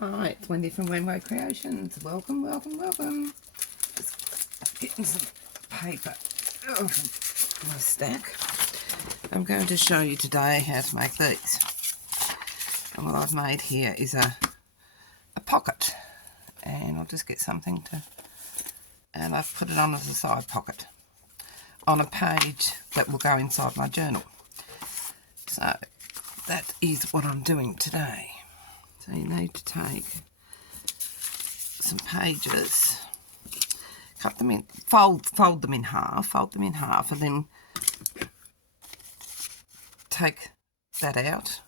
Hi, it's Wendy from Wenway Creations. Welcome, welcome, welcome. Just getting some paper from my stack. I'm going to show you today how to make these. And what I've made here is a pocket. And I'll just get something to... And I've put it on as a side pocket on a page that will go inside my journal. So that is what I'm doing today. So you need to take some pages, cut them in, fold them in half, and then take that out,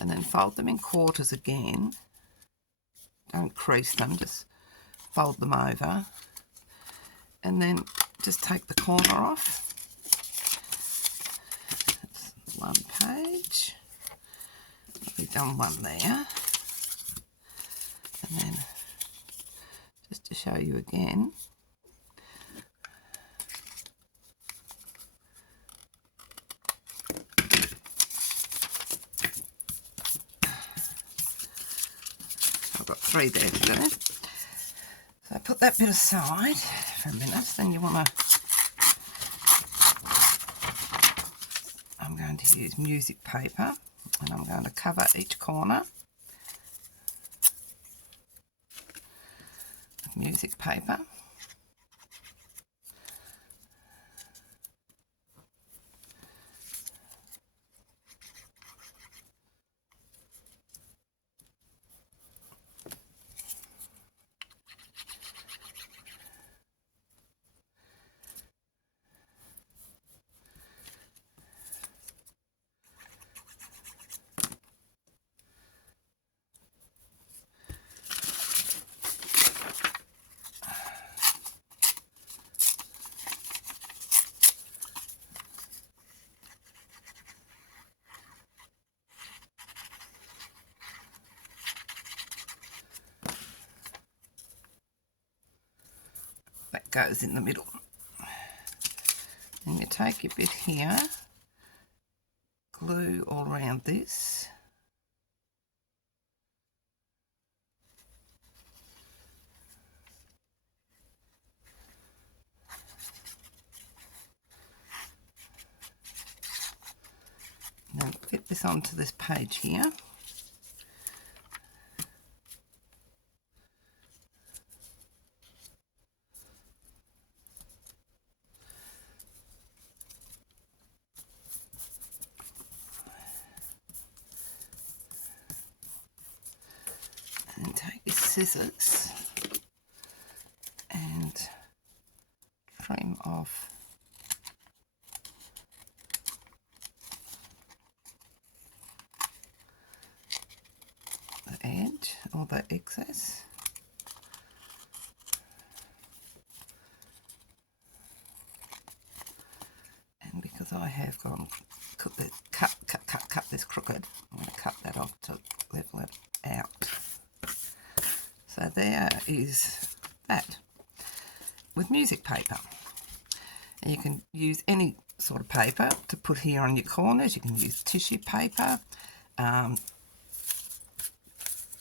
and then fold them in quarters again. Don't crease them, just fold them over, and then just take the corner off. That's one page. We've done one there, and then just to show you again, I've got three there to do. So put that bit aside for a minute. Then you want to, I'm going to use music paper, and I'm going to cover each corner with music paper. That goes in the middle. Then you take your bit here, glue all around this. And then fit this onto this page here. And take your scissors and trim off the edge or the excess. And because I have gone cut this crooked, I'm going to cut that off to level it out. So there is that with music paper. And you can use any sort of paper to put here on your corners. You can use tissue paper,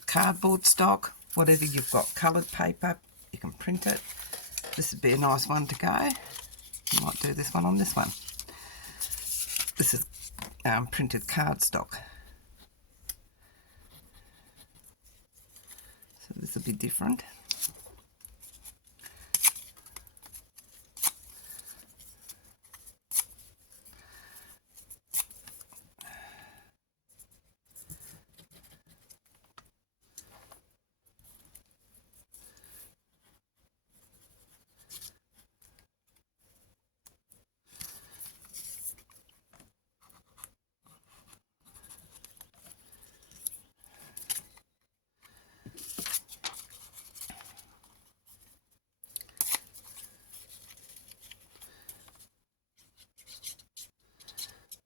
cardboard stock, whatever you've got, coloured paper, you can print it. This would be a nice one to go. You might do this one on this one. This is printed cardstock. So this will be different.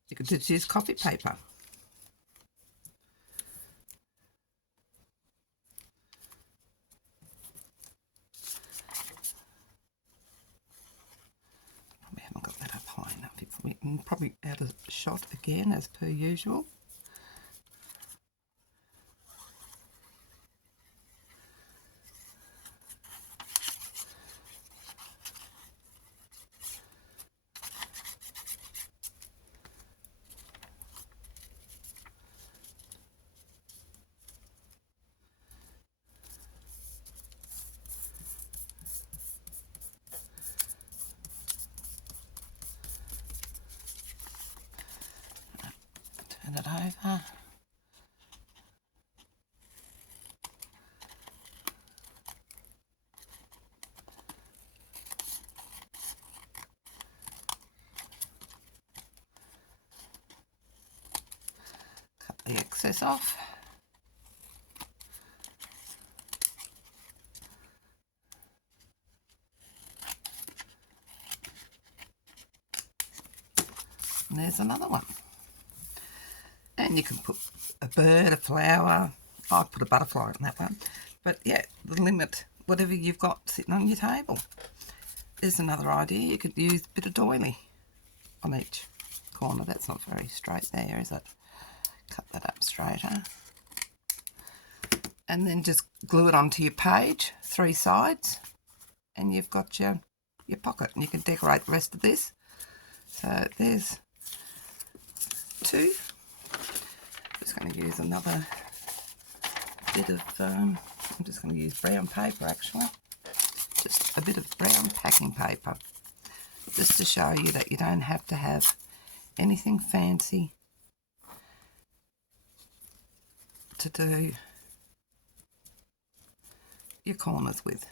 You could just use copy paper. Probably haven't got that up high enough. You can probably add a shot again as per usual. turn it over. Cut the excess off. And there's another one. And you can put a bird, a flower. I'd put a butterfly on that one. But yeah, the limit, whatever you've got sitting on your table. There's another idea. You could use a bit of doily on each corner. That's not very straight there, is it? Cut that up straighter. And then just glue it onto your page, 3 sides. And you've got your pocket. And you can decorate the rest of this. So there's 2. Just going to use another bit of, I'm just going to use brown paper actually. Just a bit of brown packing paper. Just to show you that you don't have to have anything fancy to do your corners with.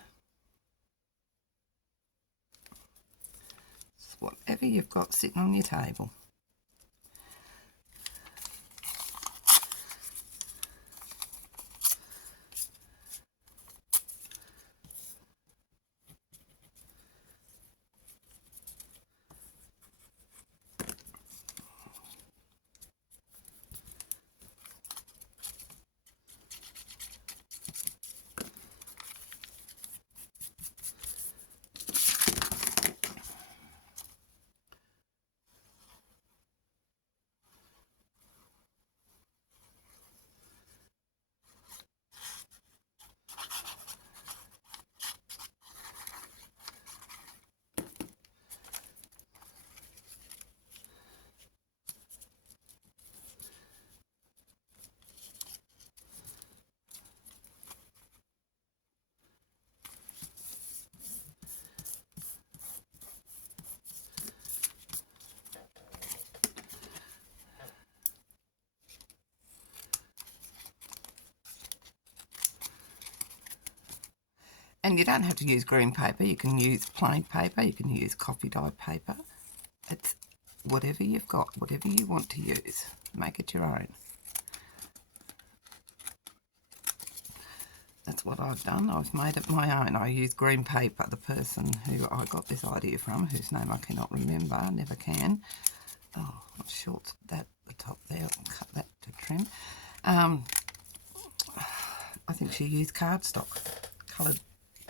Just whatever you've got sitting on your table. And you don't have to use green paper. You can use plain paper. You can use coffee dyed paper. It's whatever you've got, whatever you want to use. Make it your own. That's what I've done. I've made it my own. I use green paper. The person who I got this idea from, whose name I cannot remember, never can. Oh, what short's that, the top there. I'll cut that to trim. I think she used cardstock, coloured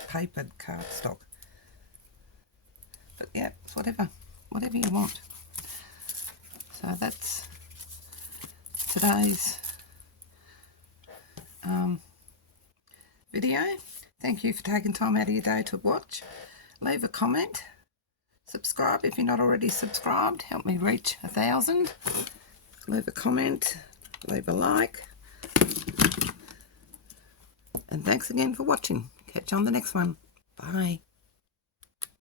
papered cardstock. But yeah, it's whatever you want. So that's today's video. Thank you for taking time out of your day to watch. Leave a comment. Subscribe if you're not already subscribed. Help me reach 1,000. Leave a comment. Leave a like. And thanks again for watching. Catch you on the next one. Bye.